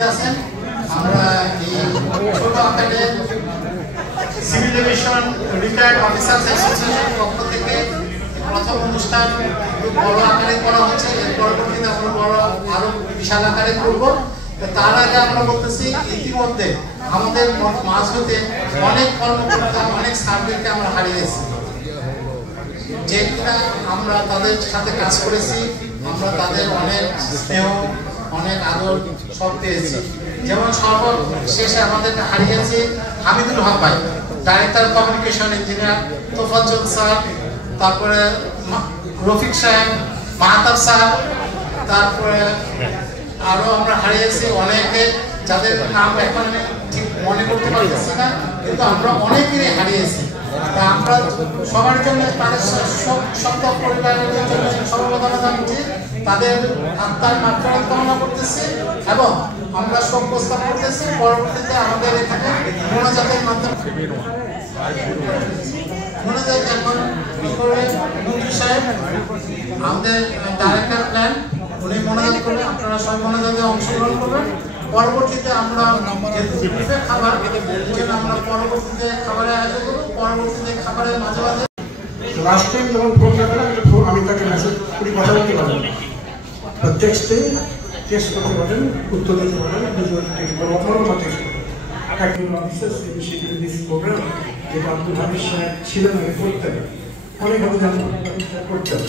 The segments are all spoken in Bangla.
আমরা এই ছোট আকারে সিভিল এভিয়েশন রিটায়ার্ড অফিসার্স অ্যাসোসিয়েশনের পক্ষ থেকে প্রথম অনুষ্ঠান বড় আকারে করা হচ্ছে। এর পরবর্তীতে আমরা বড় আরো বিশাল আকারে করব। তার আগে আমরা বলতেছি, ইতিমধ্যে আমাদের মাঝ হতে অনেক কর্মকর্তা, অনেক সার্ভেকে আমরা হারিয়েছি, যেটা আমরা তাদের সাথে কাজ করেছি। আমরা তাদের অনেক স্নেহ, অনেক আদর সব পেয়েছি। যেমন সর্বশেষে আমাদের হারিয়েছি হামিদুল হক ভাই, director communication engineer, Tofazzal sir, তারপরে রফিক সাহেব, মাহতাব স্যার, তারপরে আরো আমরা হারিয়েছি অনেকে, যাদের নাম এখন ঠিক মনে করতে পারতেছি না, কিন্তু আমরা অনেকেরই হারিয়েছি। তা আমরা সবার জন্য, তাদের সব পরিবারের জন্য সমবেদনা জানাচ্ছি, তাদের আত্মার মাত্রা কামনা করতেছি এবং আমরা শোক প্রস্তাব করতেছি। পরবর্তীতে আমাদের এখানে মোনাজাতের মাধ্যমে মোনাজাত এখন করে মন্ত্রী সাহেব, আমাদের ডাইরেক্টর প্ল্যান, উনি মোনাজাত করবেন। আপনারা সবাই মোনাজাতে অংশগ্রহণ করবেন। পরবর্তীতে আমরা খাবার, আমরা পরবর্তীতে খাবারের আয়োজন করবো। পরবর্তীতে খাবারের মাঝে মাঝে লাস্ট টাইম যখন ফোন করলাম, আমি তাকে মেসেজ করি, কথা বলতে পারেন, টেক্সটে টেক্সট করতে পারেন, উত্তর দিতে পারেন, টেক্সট করবো, আপনারও টেক্সট করবেন। একজন অফিসার ইনিশিয়েটিভ দিস প্রোগ্রাম, যেটা আব্দুল হামিদ সাহেব ছিলেন আগে করতেন, অনেকভাবে করতেন।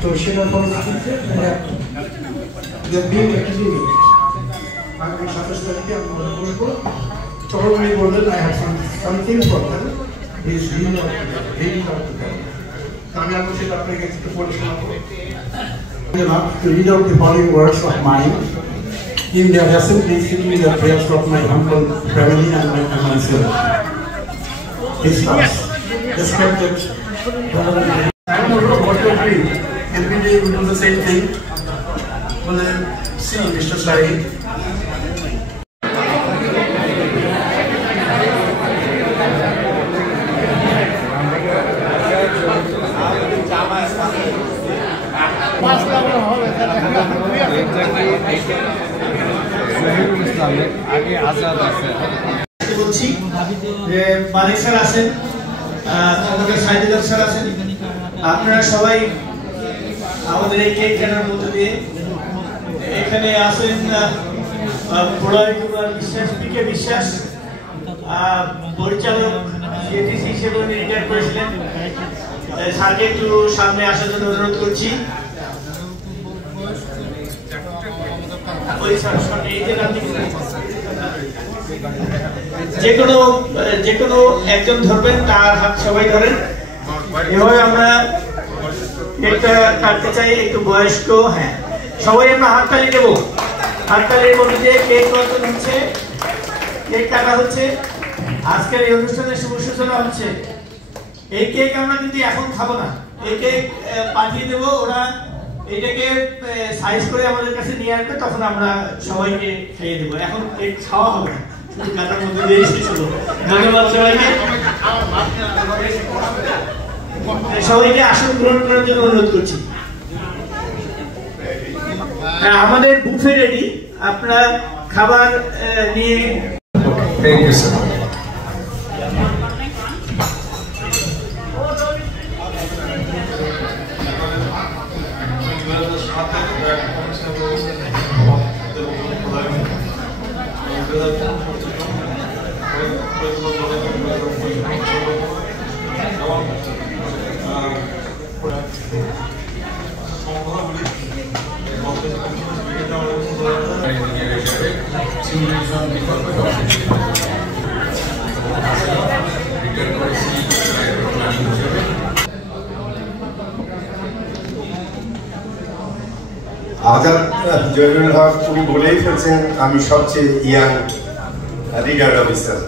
তো সেটা পরবর্তীতে আগামী 27 তারিখে আমরা বসবো। তখন উনি বললেন, I have something for them, is reading out to them. আমি আগে সেটা আপনাকে একটু পড়ে শোনাবো। To read out the following words of mine. In the assembly, sing me the prayers of my humble family and myself. It starts. Respected brother. I don't know what to do. Every day we do the same thing. Well, see, Mr. Saeed. বলছি যে মালিক স্যার আছেন, সাইদুল স্যার আছেন, আপনারা সবাই আমাদের এই কেক কাটার মধ্যে দিয়ে এখানে আছেন বিশ্বাস, পিকে বিশ্বাস, পরিচালক সিএটিসি হিসেবে উনি রিটায়ার করেছিলেন। স্যারকে একটু সামনে আসার জন্য অনুরোধ করছি। যে কোনো একজন ধরবেন, তার হাত সবাই ধরেন। এভাবে আমরা একটা কাটতে চাই, একটু বয়স্ক, হ্যাঁ সবাই আমরা হাততালি দেবো। হাততালির মধ্যে দিয়ে কেক কাটা হচ্ছে, কেক কাটা হচ্ছে। আজকের এই অনুষ্ঠানের শুভ সূচনা হচ্ছে। এই কেক আমরা কিন্তু এখন খাবো না, এই কেক পাঠিয়ে দেবো, ওরা এটাকে সাইজ করে আমাদের কাছে নিয়ে আসবে, তখন আমরা সবাইকে খাইয়ে দেবো। এখন কেক খাওয়া হবে না, কাটার মধ্যে দিয়ে শেষ হলো। ধন্যবাদ সবাইকে। সবাইকে আসন গ্রহণ করার জন্য অনুরোধ করছি। আমাদের বুফে রেডি, আপনারা খাবার নিয়ে। Thank you, sir. Azad Zainul হক উনি বলেই ফেলছেন, আমি সবচেয়ে young retired officer,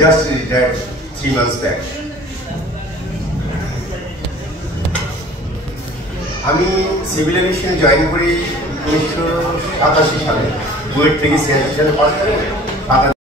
just retired 3 months back. আমি সিভিল এভিয়েশনে জয়েন করি 1987 সালে, বুয়েট থেকে সিএনসি পাস করে।